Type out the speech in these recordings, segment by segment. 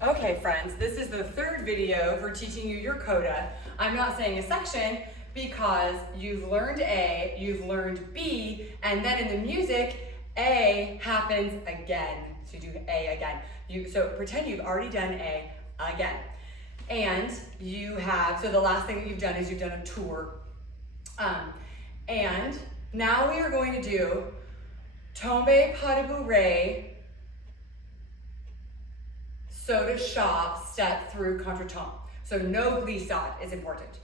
Okay friends, this is the third video for teaching you your coda. I'm not saying a section because you've learned A, you've learned B, and then in the music, A happens again. So you do A again. So pretend you've already done A again. And you have, so the last thing that you've done is you've done a tour. And now we are going to do tombe pas de bourrée, soda shop, step through contretemps. So no glissade is important.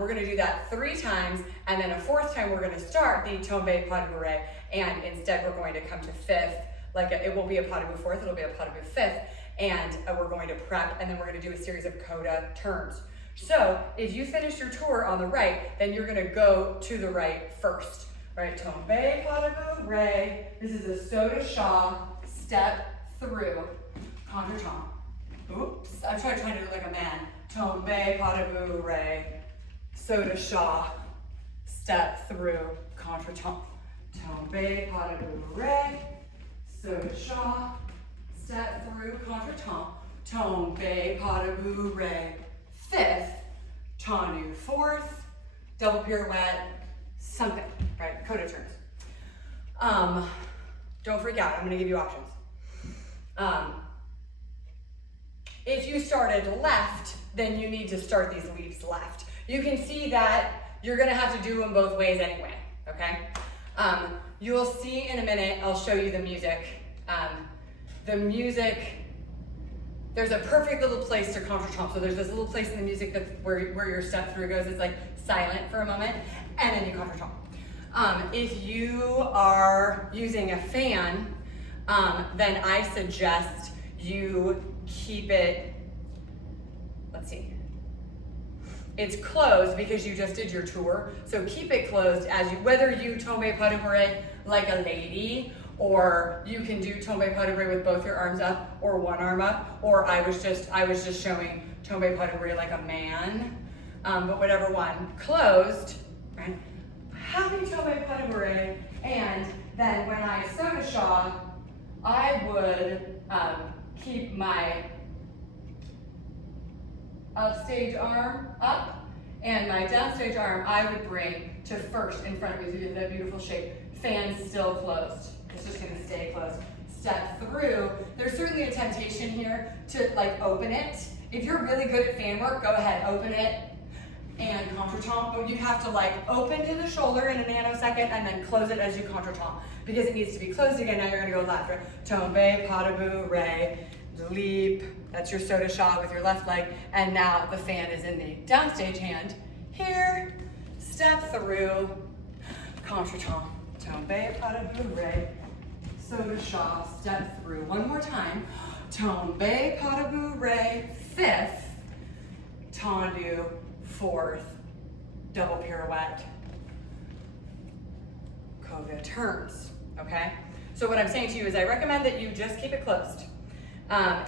We're gonna do that 3 times, and then a 4th time we're gonna start the tombe pas de bourrée, and instead we're going to come to 5th, it won't be a pas de bourrée 4th, it'll be a pas de bourrée 5th, and we're going to prep, and then we're gonna do a series of coda turns. So if you finish your tour on the right, then you're gonna go to the right first, right? Tombe pas de bourrée, this is a soda shop, step through contretemps. Oops, I'm trying to do it like a man. Tombe pas de bourrée, soda shop, step through contretemps. Tombe pas de bourrée, soda shop, step through contretemps. Tombe pas de bourrée, 5th, tendu 4th, double pirouette, something, right? Coda turns. Don't freak out, I'm gonna give you options. If you started left, then you need to start these leaps left. You can see that you're gonna have to do them both ways anyway, okay? You'll see in a minute, I'll show you the music. The music, there's a perfect little place to contretemps. So there's this little place in the music where your step through goes. It's like silent for a moment, and then you contretemps. If you are using a fan, then I suggest you keep it, let's see, it's closed because you just did your tour, so keep it closed as you, whether you tombe pas de bourrée like a lady, or you can do tombe pas de bourrée with both your arms up or one arm up, or I was just showing tombe pas de bourrée like a man, but whatever one, closed, right? Happy tombe pas de bourrée, and then when I soda shop, I would keep my upstage arm up, and my downstage arm I would bring to first in front of me to get that beautiful shape. Fan still closed. It's just gonna stay closed. Step through. There's certainly a temptation here to open it. If you're really good at fan work, go ahead, open it and contretemps, but you have to open to the shoulder in a nanosecond and then close it as you contretemps because it needs to be closed again. Now you're gonna go left, right? Tombe pas de bourrée, leap, that's your soda shot with your left leg, and now the fan is in the downstage hand. Here, step through, contretemps, tombe pas de bourrée, soda shot, step through. One more time, tombe pas de bourrée, 5th, tendu, 4th, double pirouette, coda turns, okay? So what I'm saying to you is I recommend that you just keep it closed.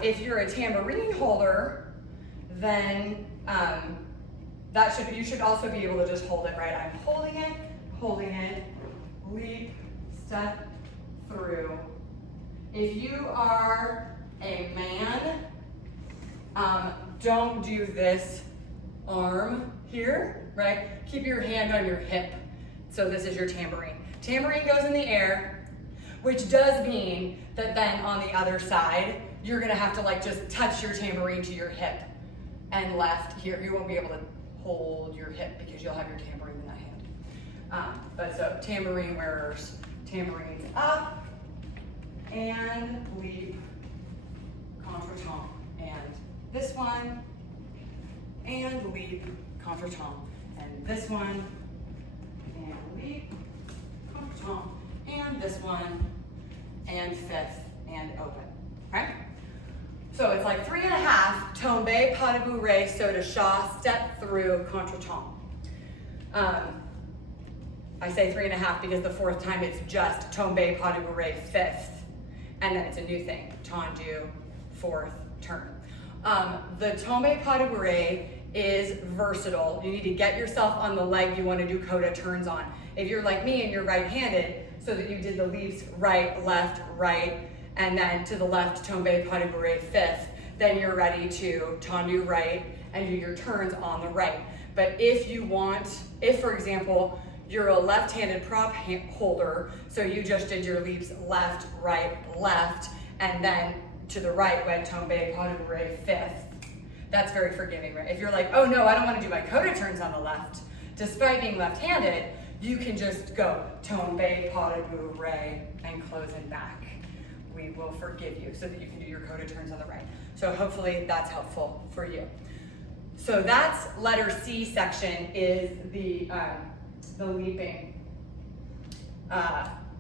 If you're a tambourine holder, then you should also be able to just hold it, right? I'm holding it, leap, step through. If you are a man, don't do this arm here, right? Keep your hand on your hip. So this is your tambourine. Tambourine goes in the air, which does mean that then on the other side, you're gonna have to just touch your tambourine to your hip and left here. You won't be able to hold your hip because you'll have your tambourine in that hand. But so tambourine wearers, tambourines up and leap, contretemps, and this one, and leap, contretemps, and this one, and leap, contretemps, and this one, and 5th, and open, okay? So it's 3.5, tombe pas de bourrée, soda shot, step through, contretemps. I say 3.5 because the 4th time it's just tombe pas de bourrée, 5th, and then it's a new thing, tendu, 4th, turn. The tombe pas de bourrée is versatile. You need to get yourself on the leg you want to do coda turns on. If you're like me and you're right-handed, so that you did the leaps right, and then to the left, tombe pas de bourrée, 5th, then you're ready to tendu right and do your turns on the right. But if for example, you're a left-handed prop holder, so you just did your leaps left, right, left, and then to the right went tombe, pas de bourrée, fifth. That's very forgiving, right? If you're like, oh no, I don't want to do my coda turns on the left, despite being left-handed, you can just go tombe, pas de bourrée, and close and back. We will forgive you so that you can do your coda turns on the right. So hopefully that's helpful for you. So that's letter C section is the leaping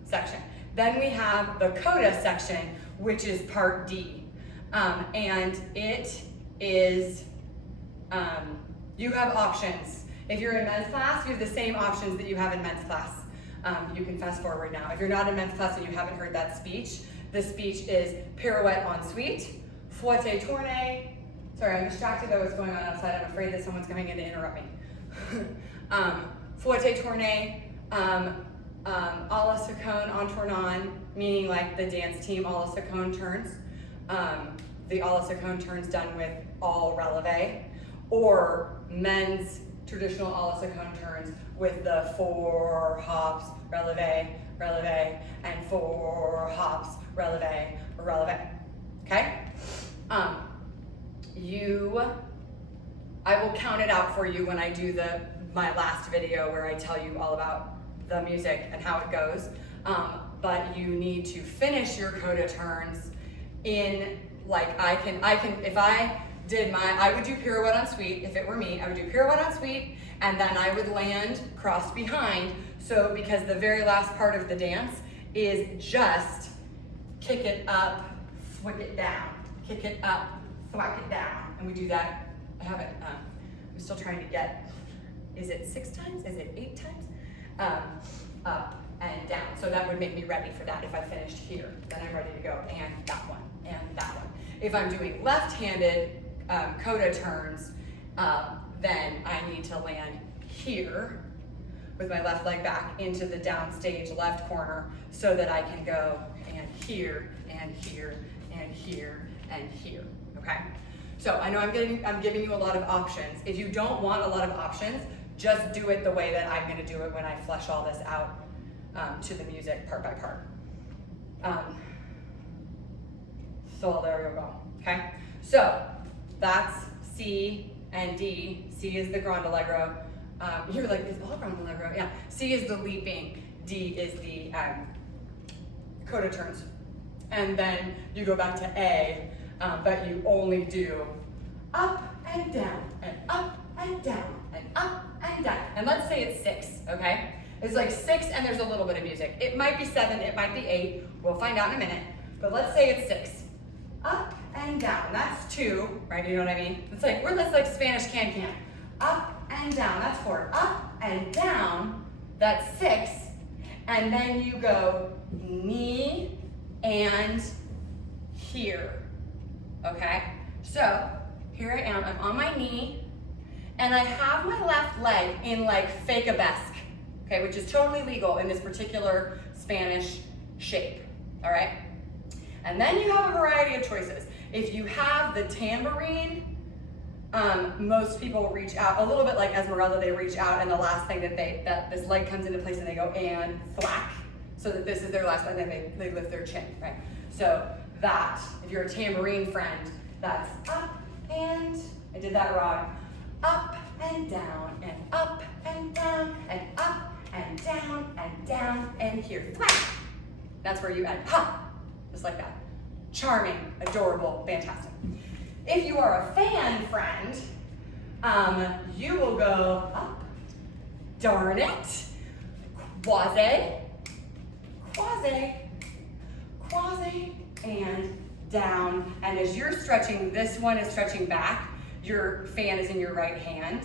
section. Then we have the coda section, which is part D. And it is, you have options. If you're in men's class, you have the same options that you have in men's class. You can fast forward now. If you're not in men's class and you haven't heard that speech, the speech is pirouette en suite, fouette tourne. Sorry, I'm distracted by what's going on outside. I'm afraid that someone's coming in to interrupt me. Fouette tourne, a la seconde en tournant, meaning like the dance team a la seconde turns. The a la seconde turns done with all releve, or men's traditional a la seconde turns with the 4 hops, releve, releve, and 4 hops, releve, releve. Okay? I will count it out for you when I do my last video where I tell you all about the music and how it goes. But you need to finish your coda turns in, like I would do pirouette en suite. If it were me, I would do pirouette en suite, and then I would land crossed behind. So because the very last part of the dance is just kick it up, flick it down, kick it up, thwack it down. And we do that. I have it, I'm still trying to get, is it 6 times? Is it 8 times? Up and down. So that would make me ready for that if I finished here. Then I'm ready to go, and that one, and that one. If I'm doing left-handed coda turns, then I need to land here with my left leg back into the downstage left corner so that I can go and here, and here, and here, and here, okay? So I know I'm giving you a lot of options. If you don't want a lot of options, just do it the way that I'm gonna do it when I flesh all this out to the music part by part. So there you go, okay? So that's C and D. C is the Grand Allegro. You're like, is all Grand Allegro? Yeah, C is the leaping, D is the coda turns. And then you go back to A, but you only do up and down, and up and down, and up and down. And let's say it's 6, okay? It's like 6 and there's a little bit of music. It might be 7, it might be 8. We'll find out in a minute. But let's say it's 6. Up and down, that's 2, right? You know what I mean? It's like, that's like Spanish can-can. Up and down, that's 4. Up and down, that's 6. And then you go knee and here, okay? So here I am, I'm on my knee, and I have my left leg in like fake-a-besque, okay, which is totally legal in this particular Spanish shape, all right? And then you have a variety of choices. If you have the tambourine, most people reach out, a little bit like Esmeralda, they reach out, and the last thing that this leg comes into place and they go and thwack, so that this is their last, and then they lift their chin, right? So that, if you're a tambourine friend, that's up and, I did that wrong, up and down, and up and down, and up and down, and here, thwack. That's where you end, ha, just like that. Charming, adorable, fantastic. If you are a fan friend, you will go up, darn it, quasi, quasi, quasi, and down. And as you're stretching, this one is stretching back, your fan is in your right hand,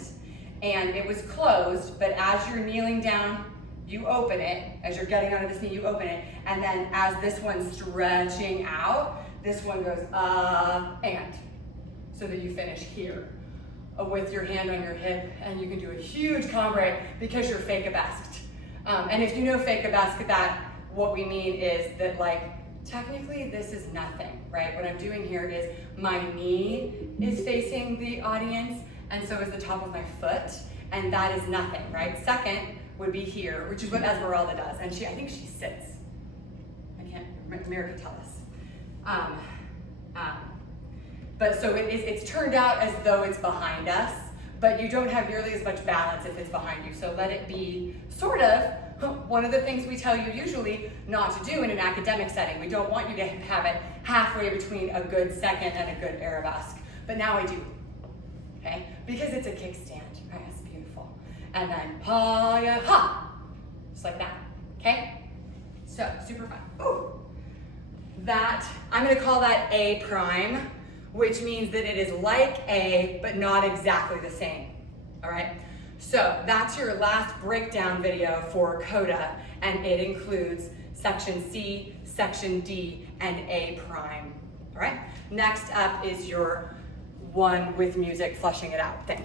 and it was closed, but as you're kneeling down, you open it. As you're getting onto this knee, you open it, and then as this one's stretching out, this one goes and, so that you finish here with your hand on your hip, and you can do a huge cambre because you're fake-a-besqued. And if you know fake-a-besque, that what we mean is that like technically this is nothing, right? What I'm doing here is my knee is facing the audience, and so is the top of my foot, and that is nothing, right? Second would be here, which is what Esmeralda does, and I think she sits. I can't, Mira could tell us. But so it's turned out as though it's behind us, but you don't have nearly as much balance if it's behind you. So let it be sort of one of the things we tell you usually not to do in an academic setting. We don't want you to have it halfway between a good second and a good arabesque. But now I do, okay? Because it's a kickstand, right? It's beautiful. And then ha, ya, ha, just like that, okay? So, super fun. Ooh. That, I'm gonna call that A prime, which means that it is like A, but not exactly the same, all right? So that's your last breakdown video for Coda, and it includes section C, section D, and A prime, all right? Next up is your one with music, fleshing it out thing.